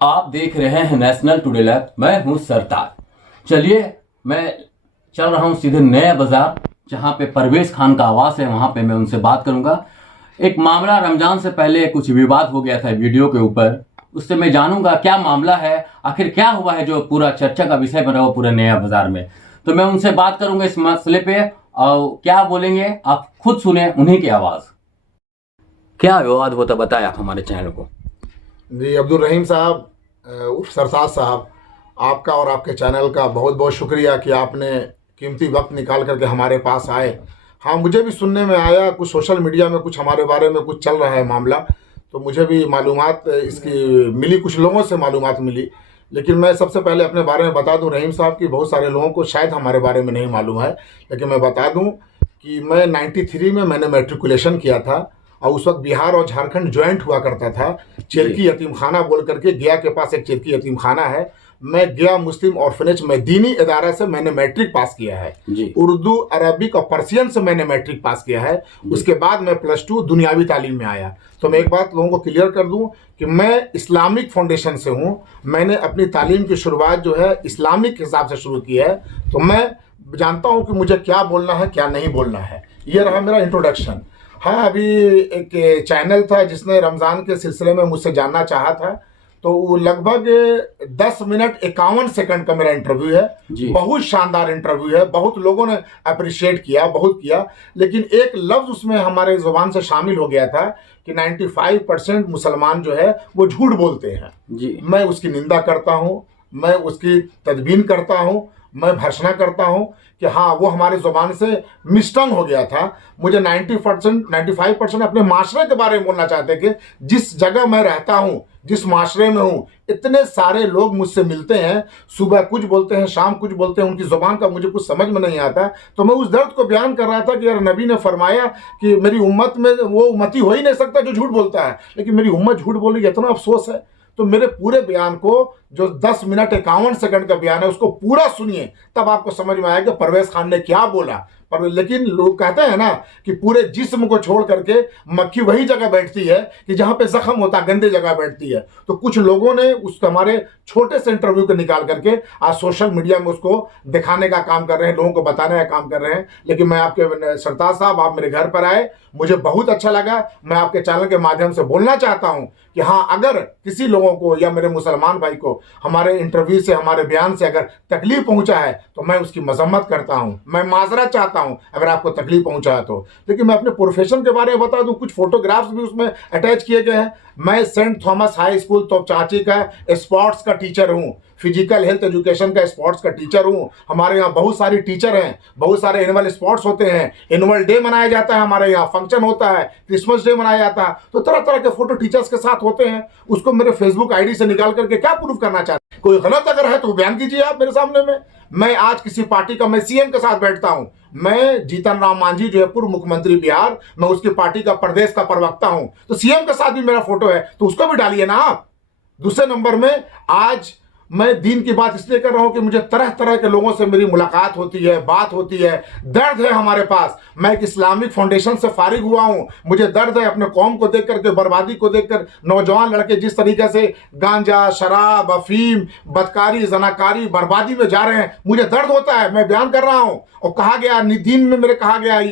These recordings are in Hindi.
आप देख रहे हैं नेशनल टुडे लैब। मैं हूं सरताज। चलिए, मैं चल रहा हूं सीधे नया बाजार, जहां पे परवेज खान का आवास है। वहां पे मैं उनसे बात करूंगा। एक मामला रमजान से पहले कुछ विवाद हो गया था वीडियो के ऊपर, उससे मैं जानूंगा क्या मामला है, आखिर क्या हुआ है जो पूरा चर्चा का विषय बना हुआ पूरे नया बाजार में। तो मैं उनसे बात करूंगा इस मसले पे, और क्या बोलेंगे आप खुद सुने उन्हीं की आवाज। क्या विवाद होता बताया आप हमारे चैनल को। जी अब्दुल रहीम साहब, उर्फ सरताज साहब, आपका और आपके चैनल का बहुत बहुत शुक्रिया कि आपने कीमती वक्त निकाल करके हमारे पास आए। हाँ, मुझे भी सुनने में आया कुछ सोशल मीडिया में कुछ हमारे बारे में कुछ चल रहा है मामला, तो मुझे भी मालूमात इसकी मिली, कुछ लोगों से मालूमात मिली। लेकिन मैं सबसे पहले अपने बारे में बता दूं रहीम साहब कि बहुत सारे लोगों को शायद हमारे बारे में नहीं मालूम है, लेकिन मैं बता दूं कि मैं 93 में मैंने मैट्रिकुलेशन किया था और उस वक्त बिहार और झारखंड ज्वाइंट हुआ करता था। चिरकी यतीम खाना बोल करके गया के पास एक चिरकी यतीम खाना है। मैं गया मुस्लिम ऑर्फनेज में दीनी इदारा से मैंने मैट्रिक पास किया है। उर्दू, अरबिक और पर्सियन से मैंने मैट्रिक पास किया है। उसके बाद मैं +2 दुनियावी तालीम में आया। तो मैं एक बात लोगों को क्लियर कर दूं कि मैं इस्लामिक फाउंडेशन से हूं। मैंने अपनी तालीम की शुरुआत जो है इस्लामिक हिसाब से शुरू की है। तो मैं जानता हूं कि मुझे क्या बोलना है क्या नहीं बोलना है। ये रहा मेरा इंट्रोडक्शन। हाँ, अभी एक चैनल था जिसने रमज़ान के सिलसिले में मुझसे जानना चाहा था, तो वो लगभग 10 मिनट 51 सेकंड का मेरा इंटरव्यू है। बहुत शानदार इंटरव्यू है, बहुत लोगों ने अप्रिशिएट किया, बहुत किया। लेकिन एक लफ्ज़ उसमें हमारे ज़ुबान से शामिल हो गया था कि 95% मुसलमान जो है वो झूठ बोलते हैं। मैं उसकी निंदा करता हूँ, मैं उसकी तदबीन करता हूँ, मैं भर्त्सना करता हूँ कि हाँ, वो हमारे ज़ुबान से मिस्टंग हो गया था। मुझे 95% अपने माशरे के बारे में बोलना चाहते कि जिस जगह मैं रहता हूँ, जिस माशरे में हूँ, इतने सारे लोग मुझसे मिलते हैं, सुबह कुछ बोलते हैं, शाम कुछ बोलते हैं, उनकी ज़ुबान का मुझे कुछ समझ में नहीं आता। तो मैं उस दर्द को बयान कर रहा था कि यार, नबी ने फरमाया कि मेरी उम्मत में वो उम्मती हो ही नहीं सकता जो झूठ बोलता है, लेकिन मेरी उम्मत झूठ बोल रही है, इतना अफसोस है। तो मेरे पूरे बयान को, जो 10 मिनट 51 सेकंड का बयान है, उसको पूरा सुनिए, तब आपको समझ में आएगा परवेज खान ने क्या बोला। पर लेकिन लोग कहते हैं ना कि पूरे जिस्म को छोड़ करके मक्खी वही जगह बैठती है कि जहां पे जख्म होता है, गंदे जगह बैठती है। तो कुछ लोगों ने उस हमारे छोटे से इंटरव्यू को निकाल करके आज सोशल मीडिया में उसको दिखाने का काम कर रहे हैं, लोगों को बताने का काम कर रहे हैं। लेकिन मैं आपके सरताज साहब, आप मेरे घर पर आए, मुझे बहुत अच्छा लगा। मैं आपके चैनल के माध्यम से बोलना चाहता हूं कि हाँ, अगर किसी लोगों को या मेरे मुसलमान भाई को हमारे इंटरव्यू से, हमारे बयान से अगर तकलीफ पहुंचा है, तो मैं उसकी मजम्मत करता हूं, मैं माजरत चाहता हूं अगर आपको तकलीफ पहुंचा है तो। लेकिन मैं अपने प्रोफेशन के बारे में बता दूं, कुछ फोटोग्राफ्स भी उसमें अटैच किए गए हैं। मैं saint Thomas high school Topchanchi का स्पोर्ट्स का टीचर हूं, फिजिकल हेल्थ एजुकेशन का स्पोर्ट्स का टीचर हूं। हमारे यहाँ बहुत सारी टीचर हैं, बहुत सारे एनुअल स्पोर्ट्स होते हैं, एनुअल डे मनाया जाता है, हमारे यहाँ फंक्शन होता है, क्रिसमस डे मनाया जाता है। तो तरह तरह के फोटो टीचर्स के साथ होते हैं। उसको मेरे फेसबुक आईडी से निकाल करके क्या प्रूफ करना चाहते हैं? कोई गलत अगर है तो बयान कीजिए आप मेरे सामने में। मैं आज किसी पार्टी का, मैं सीएम के साथ बैठता हूं, मैं जीतन राम मांझी जो है पूर्व मुख्यमंत्री बिहार, मैं उसकी पार्टी का प्रदेश का प्रवक्ता हूं, तो सीएम के साथ भी मेरा फोटो है, तो उसको भी डालिए ना आप। दूसरे नंबर में, आज मैं दीन की बात इसलिए कर रहा हूं कि मुझे तरह तरह के लोगों से मेरी मुलाकात होती है, बात होती है, दर्द है हमारे पास। मैं एक इस्लामिक फाउंडेशन से फारिग हुआ हूं, मुझे दर्द है अपने कौम को देख करके, बर्बादी को देखकर। नौजवान लड़के जिस तरीके से गांजा, शराब, अफीम, बदकारी, जनाकारी, बर्बादी में जा रहे हैं, मुझे दर्द होता है, मैं बयान कर रहा हूं। और कहा गया, दीन में मेरे कहा गया है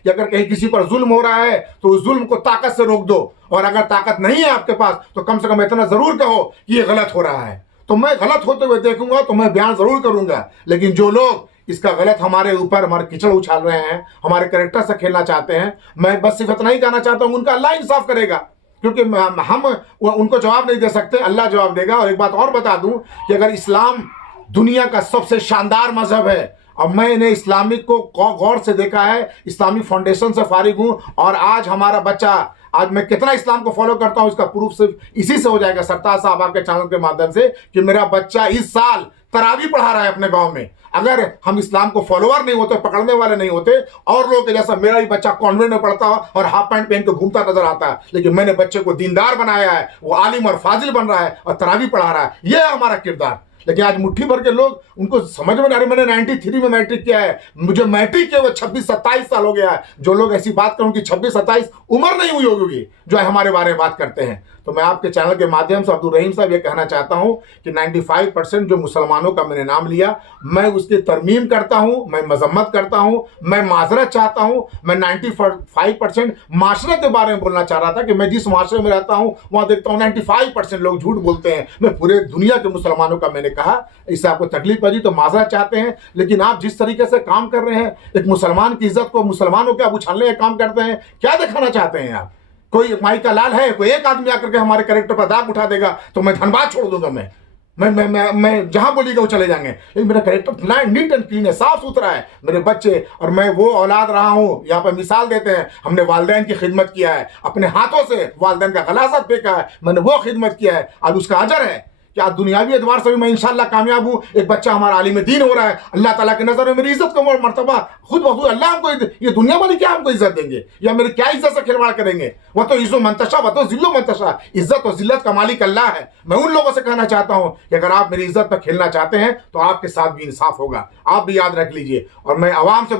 कि अगर कहीं किसी पर जुल्म हो रहा है तो उस जुल्म को ताकत से रोक दो, और अगर ताकत नहीं है आपके पास तो कम से कम इतना जरूर कहो कि ये गलत हो रहा है। तो मैं गलत होते हुए देखूंगा तो मैं बयान जरूर करूंगा। लेकिन जो लोग इसका गलत हमारे ऊपर, हमारे कीचड़ उछाल रहे हैं, हमारे कैरेक्टर से खेलना चाहते हैं, मैं बस सिर्फ इतना ही कहना चाहता हूं, उनका अल्लाह इंसाफ करेगा, क्योंकि हम उनको जवाब नहीं दे सकते, अल्लाह जवाब देगा। और एक बात और बता दूं कि अगर इस्लाम दुनिया का सबसे शानदार मजहब है, और मैंने इस्लामिक को गौर से देखा है, इस्लामिक फाउंडेशन से फारिग हूं, और आज हमारा बच्चा, आज मैं कितना इस्लाम को फॉलो करता हूं, इसका प्रूफ सिर्फ इसी से हो जाएगा सरताज साहब आपके चैनल के माध्यम से, कि मेरा बच्चा इस साल तरावी पढ़ा रहा है अपने गांव में। अगर हम इस्लाम को फॉलोअर नहीं होते, पकड़ने वाले नहीं होते, और लोगों के जैसा मेरा ही बच्चा कॉन्वेंट में पढ़ता और हाफ पैंट पहन के घूमता नजर आता है, लेकिन मैंने बच्चे को दीनदार बनाया है, वो आलिम और फाजिल बन रहा है और तरावी पढ़ा रहा है। यह है हमारा किरदार। लेकिन आज मुट्ठी भर के लोग, उनको समझ में नहीं आ रही। मैंने 93 में मैट्रिक किया है, मुझे मैट्रिक किए हुए 26-27 साल हो गया है। जो लोग ऐसी बात करूं कि 26-27 उम्र नहीं हुई होगी जो हमारे बारे में बात करते हैं, तो मैं आपके चैनल के माध्यम से अब्दुल रहीम साहब ये कहना चाहता हूँ कि 95% जो मुसलमानों का मैंने नाम लिया, मैं उसकी तरमीम करता हूँ, मैं मजम्मत करता हूँ, मैं माजरत चाहता हूँ। मैं 95% माशरे के बारे में बोलना चाह रहा था कि मैं जिस माशरे में रहता हूँ वहाँ देखता हूँ 95% लोग झूठ बोलते हैं। मैं पूरे दुनिया के मुसलमानों का मैंने कहा, इससे आपको तकलीफ पड़ी तो माजरत चाहते हैं। लेकिन आप जिस तरीके से काम कर रहे हैं, एक मुसलमान की इज्जत को मुसलमानों के आप उछालने का काम करते हैं, क्या दिखाना चाहते हैं आप? कोई माई का लाल है, कोई एक आदमी आकर के हमारे कैरेक्टर पर दाग उठा देगा तो मैं धनबाद छोड़ दूंगा। मैं जहां बोलीगा वो चले जाएंगे। लेकिन मेरा कैरेक्टर नीट एंड क्लीन है, साफ सुथरा है। मेरे बच्चे और मैं वो औलाद रहा हूं, यहाँ पर मिसाल देते हैं, हमने वालिदैन की खिदमत किया है, अपने हाथों से वालिदैन का गलासत फेंका है, मैंने वो खिदमत किया है, आज उसका अजर है। क्या दुनियावी एतबार से भी मैं इंशाल्लाह कामयाब हूँ। एक बच्चा हमारा आलिम दीन हो रहा है, अल्लाह ताला की नजर में मेरी इज्जत का मर्तबा खुद ब खुद अल्लाह हमको, ये दुनिया वाले क्या हमको इज्जत देंगे या मेरी क्या इज्जत से खिलवाड़ करेंगे? वह तो इज्जो मंतशा, वह तो जिल्लो मंतशा, इज्जत और जिल्लत का मालिक अल्लाह है। मैं उन लोगों से कहना चाहता हूँ कि अगर आप मेरी इज्जत पर खेलना चाहते हैं तो आपके साथ भी इंसाफ होगा, आप भी याद रख लीजिए। और मैं आवाम से